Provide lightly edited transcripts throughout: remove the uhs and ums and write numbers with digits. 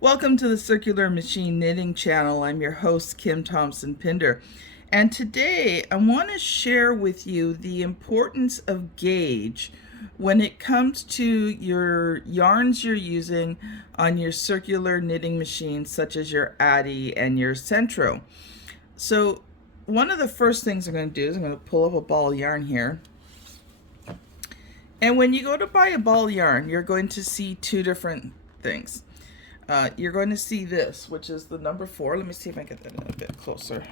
Welcome to the Circular Machine Knitting channel. I'm your host, Kim Thompson-Pinder. And today I want to share with you the importance of gauge when it comes to your yarns you're using on your circular knitting machines, such as your Addi and your Sentro. So one of the first things I'm going to do is I'm going to pull up a ball of yarn here. And when you go to buy a ball of yarn, you're going to see two different things. You're going to see this, which is the number 4. Let me see if I can get that a bit closer.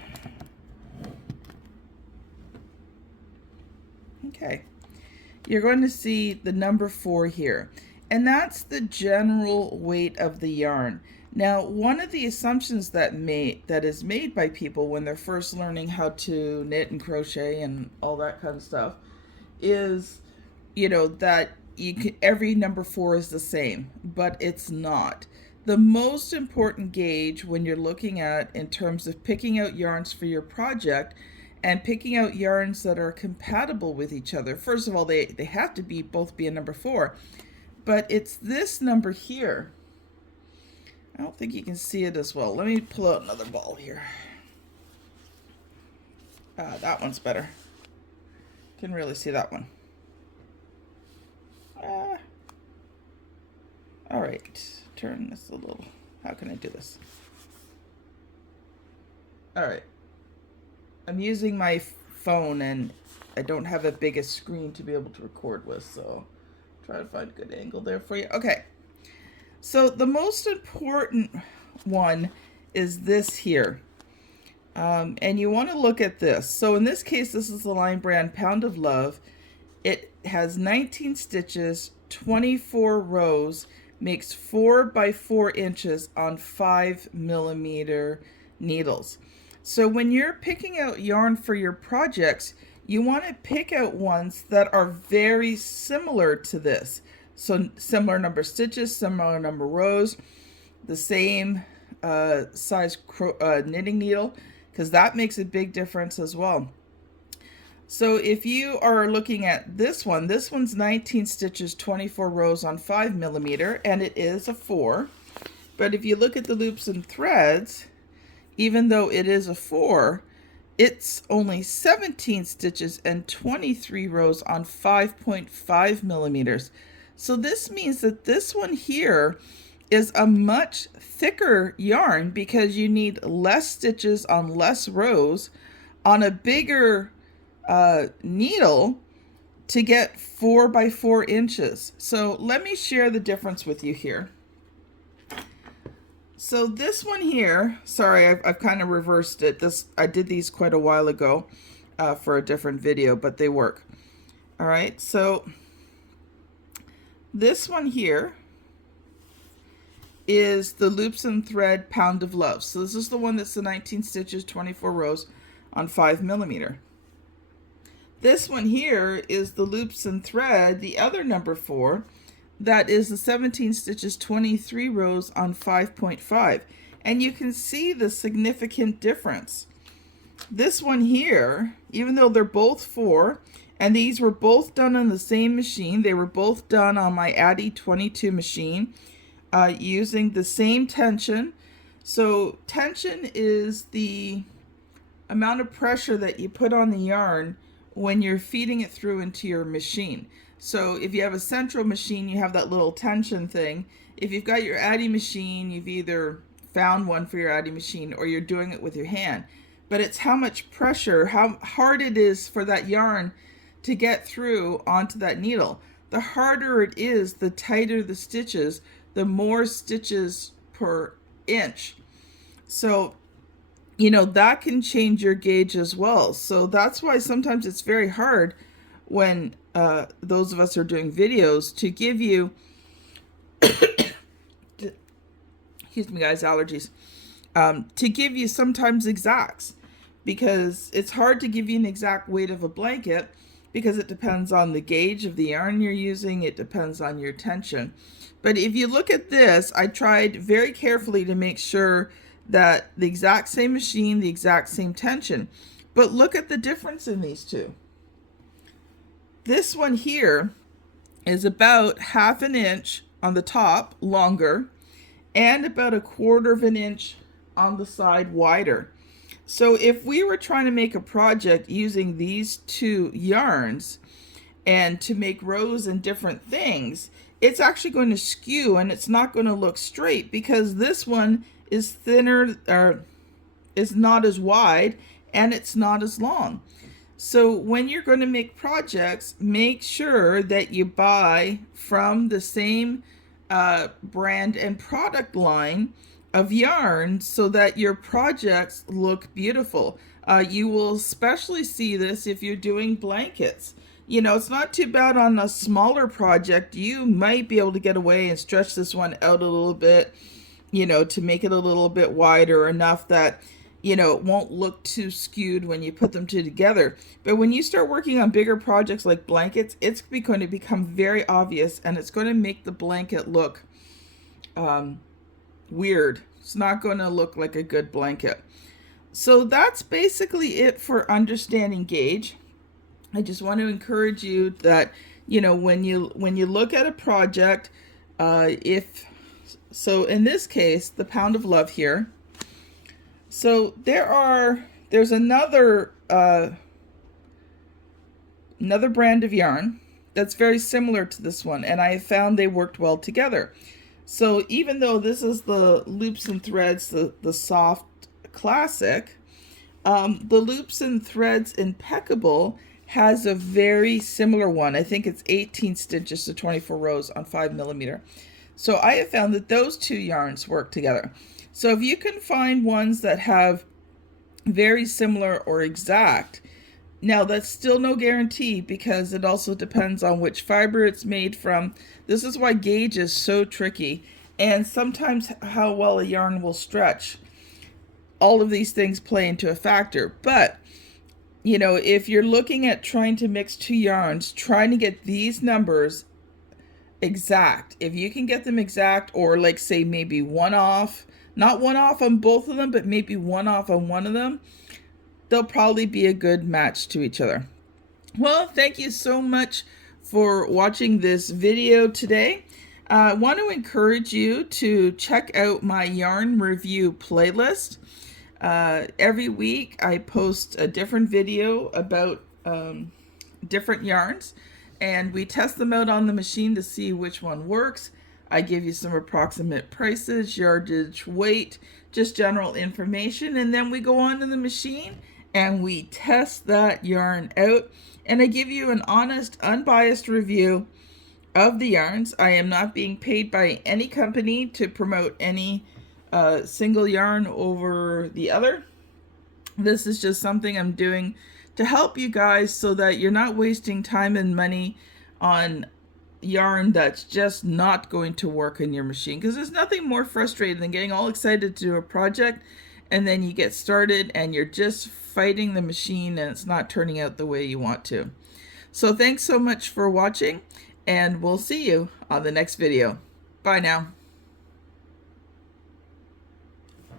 Okay. You're going to see the number 4 here. And that's the general weight of the yarn. Now, one of the assumptions that is made by people when they're first learning how to knit and crochet and all that kind of stuff is, that every number 4 is the same, but it's not. The most important gauge when you're looking at in terms of picking out yarns for your project and picking out yarns that are compatible with each other. First of all, they have to both be a number 4, but it's this number here. I don't think you can see it as well. Let me pull out another ball here. That one's better. Can really see that one. All right. Turn this a little. How can I do this? All right. I'm using my phone and I don't have a biggest screen to be able to record with, so try to find a good angle there for you. Okay. So the most important one is this here. And you want to look at this. So in this case, this is the line brand Pound of Love. It has 19 stitches, 24 rows, makes 4 by 4 inches on 5mm needles. So when you're picking out yarn for your projects, you want to pick out ones that are very similar to this. So similar number of stitches, similar number of rows, the same size knitting needle, because that makes a big difference as well. So if you are looking at this one's 19 stitches, 24 rows on 5mm, and it is a 4. But if you look at the loops and threads, even though it is a 4, it's only 17 stitches and 23 rows on 5.5mm. So this means that this one here is a much thicker yarn because you need less stitches on less rows on a bigger needle to get 4 by 4 inches. So let me share the difference with you here. So this one here, sorry, I've kind of reversed it. I did these quite a while ago for a different video, but they work. All right, so this one here is the Loops and Thread Pound of Love. So this is the one that's the 19 stitches, 24 rows on 5mm. This one here is the Loops and Thread, the other number 4, that is the 17 stitches, 23 rows on 5.5. And you can see the significant difference. This one here, even though they're both 4, and these were both done on the same machine, they were both done on my Addi 22 machine, using the same tension. So tension is the amount of pressure that you put on the yarn when you're feeding it through into your machine. So if you have a Sentro machine, you have that little tension thing. If you've got your Addi machine, you've either found one for your Addi machine or you're doing it with your hand. But it's how much pressure, how hard it is for that yarn to get through onto that needle. The harder it is, the tighter the stitches, the more stitches per inch. So that can change your gauge as well. So that's why sometimes it's very hard when those of us are doing videos to give you, excuse me guys, allergies, to give you sometimes exacts, because it's hard to give you an exact weight of a blanket because it depends on the gauge of the yarn you're using, it depends on your tension. But if you look at this, I tried very carefully to make sure that the exact same machine, the exact same tension. But look at the difference in these two. This one here is about 1/2 inch on the top longer, and about 1/4 of an inch on the side wider. So if we were trying to make a project using these two yarns and to make rows and different things, it's actually going to skew and it's not going to look straight because this one is thinner, or is not as wide, and it's not as long. So when you're going to make projects, make sure that you buy from the same brand and product line of yarn so that your projects look beautiful. You will especially see this if you're doing blankets. You know, it's not too bad on a smaller project. You might be able to get away and stretch this one out a little bit, you know, to make it a little bit wider, enough that, you know, it won't look too skewed when you put them two together. But when you start working on bigger projects like blankets, it's going to become very obvious, and it's going to make the blanket look weird. It's not going to look like a good blanket. So that's basically it for understanding gauge. I just want to encourage you that, you know, when you look at a project, so in this case, the Pound of Love here. So there's another brand of yarn that's very similar to this one, and I found they worked well together. So even though this is the Loops and Threads, the soft classic, the Loops and Threads Impeccable has a very similar one. I think it's 18 stitches to 24 rows on 5mm. So I have found that those two yarns work together. So if you can find ones that have very similar or exact, now that's still no guarantee because it also depends on which fiber it's made from. This is why gauge is so tricky, and sometimes how well a yarn will stretch. All of these things play into a factor. But you know, if you're looking at trying to mix two yarns, trying to get these numbers exact, if you can get them exact, or like say maybe one off, not one off on both of them, but maybe one off on one of them, they'll probably be a good match to each other. Well, thank you so much for watching this video today. I want to encourage you to check out my yarn review playlist. Every week I post a different video about different yarns, and we test them out on the machine to see which one works. I give you some approximate prices, yardage, weight, just general information, and then we go on to the machine and we test that yarn out, and I give you an honest, unbiased review of the yarns. I am not being paid by any company to promote any single yarn over the other. This is just something I'm doing to help you guys so that you're not wasting time and money on yarn that's just not going to work in your machine, because there's nothing more frustrating than getting all excited to do a project and then you get started and you're just fighting the machine and it's not turning out the way you want to. So thanks so much for watching, and we'll see you on the next video. Bye now.